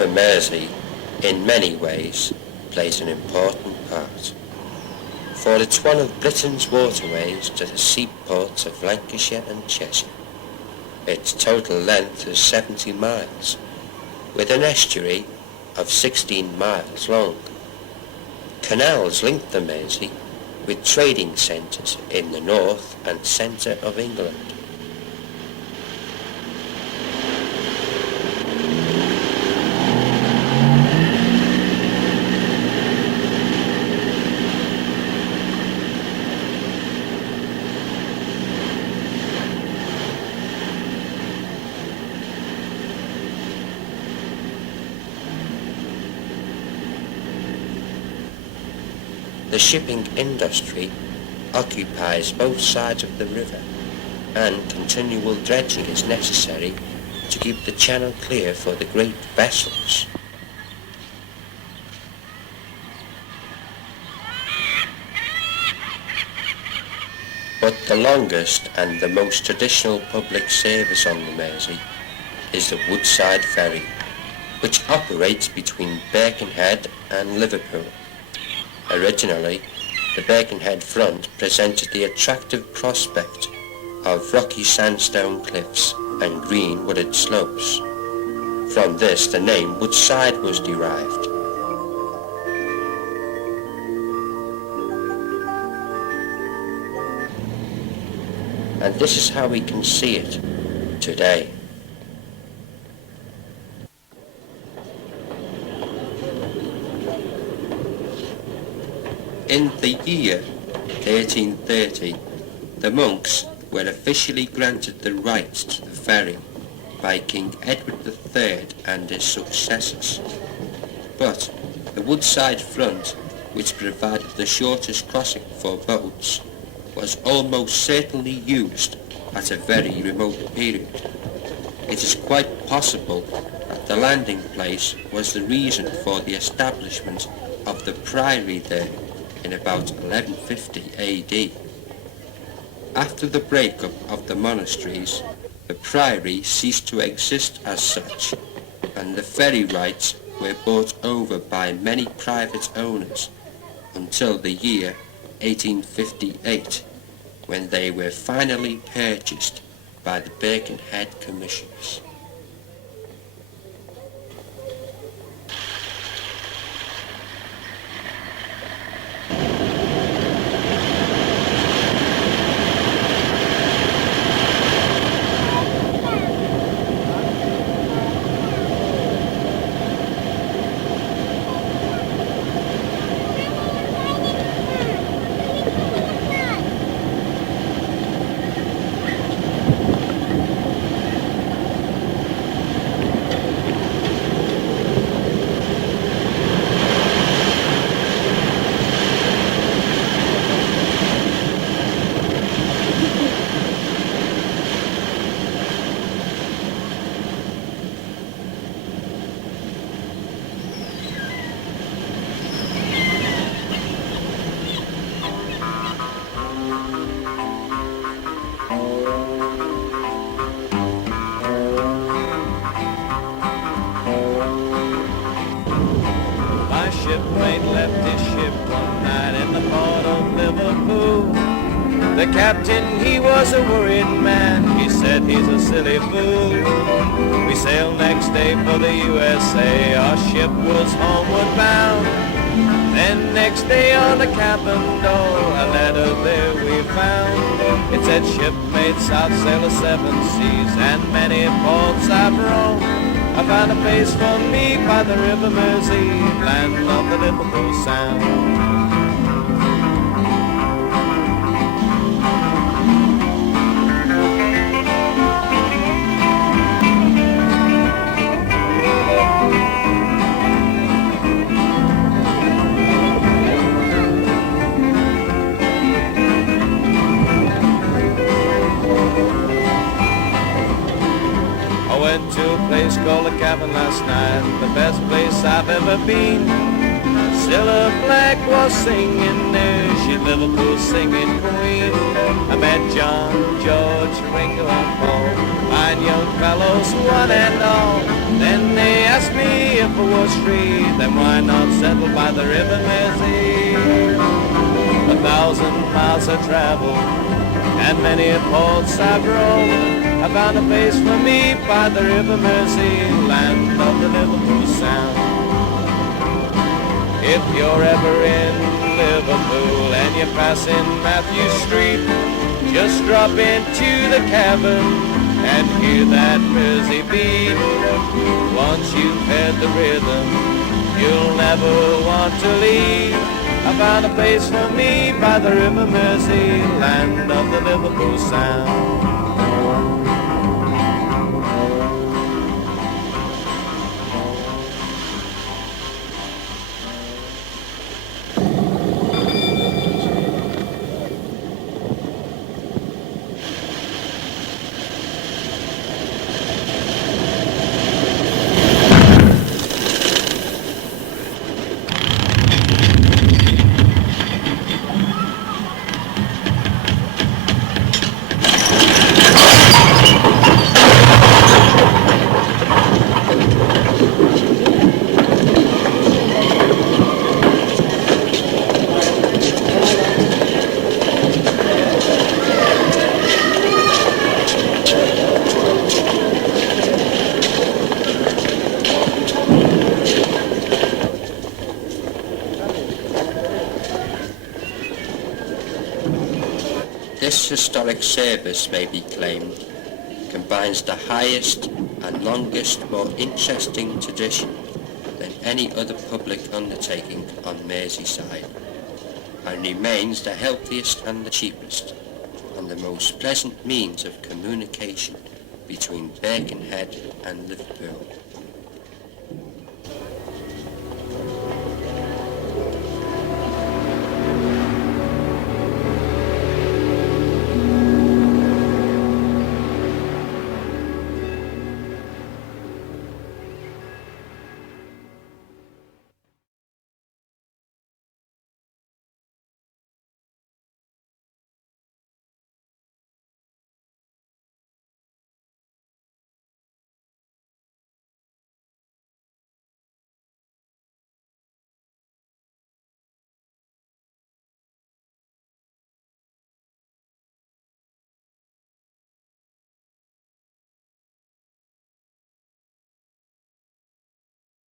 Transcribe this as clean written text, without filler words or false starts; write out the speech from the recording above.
River Mersey, in many ways, plays an important part, for it's one of Britain's waterways to the seaports of Lancashire and Cheshire. Its total length is 70 miles, with an estuary of 16 miles long. Canals link the Mersey with trading centres in the north and centre of England. The shipping industry occupies both sides of the river, and continual dredging is necessary to keep the channel clear for the great vessels. But the longest and the most traditional public service on the Mersey is the Woodside Ferry, which operates between Birkenhead and Liverpool. Originally, the Birkenhead front presented the attractive prospect of rocky sandstone cliffs and green wooded slopes. From this, the name Woodside was derived. And this is how we can see it today. In the year 1330, the monks were officially granted the rights to the ferry by King Edward III and his successors. But the Woodside front, which provided the shortest crossing for boats, was almost certainly used at a very remote period. It is quite possible that the landing place was the reason for the establishment of the priory there in about 1150 AD. After the breakup of the monasteries, the priory ceased to exist as such, and the ferry rights were bought over by many private owners until the year 1858, when they were finally purchased by the Birkenhead Commissioners. Shipmate left his ship one night in the port of Liverpool. The captain, he was a worried man. He said he's a silly fool. We sailed next day for the USA. Our ship was homeward bound. Then next day on the cabin door, a letter there we found. It said, shipmates, I've sailed the 7 seas and many ports I've roamed. I found a place for me by the River Mersey, land of the Liverpool Sound. To a place called the Cabin last night, the best place I've ever been. Cilla Black was singing there, she Liverpool singing queen. I met John, George, Ringo and Paul, fine young fellows one and all. Then they asked me if I was free, then why not settle by the River Mersey? 1,000 miles I traveled, and many a ports I've rolled. I found a place for me by the River Mersey, land of the Liverpool Sound. If you're ever in Liverpool and you're passing Matthew Street, just drop into the cabin and hear that Mersey beat. Once you've heard the rhythm, you'll never want to leave. I found a place for me by the River Mersey, land of the Liverpool Sound. This historic service, may be claimed, combines the highest and longest, more interesting tradition than any other public undertaking on Merseyside, and remains the healthiest and the cheapest, and the most pleasant means of communication between Birkenhead and Liverpool.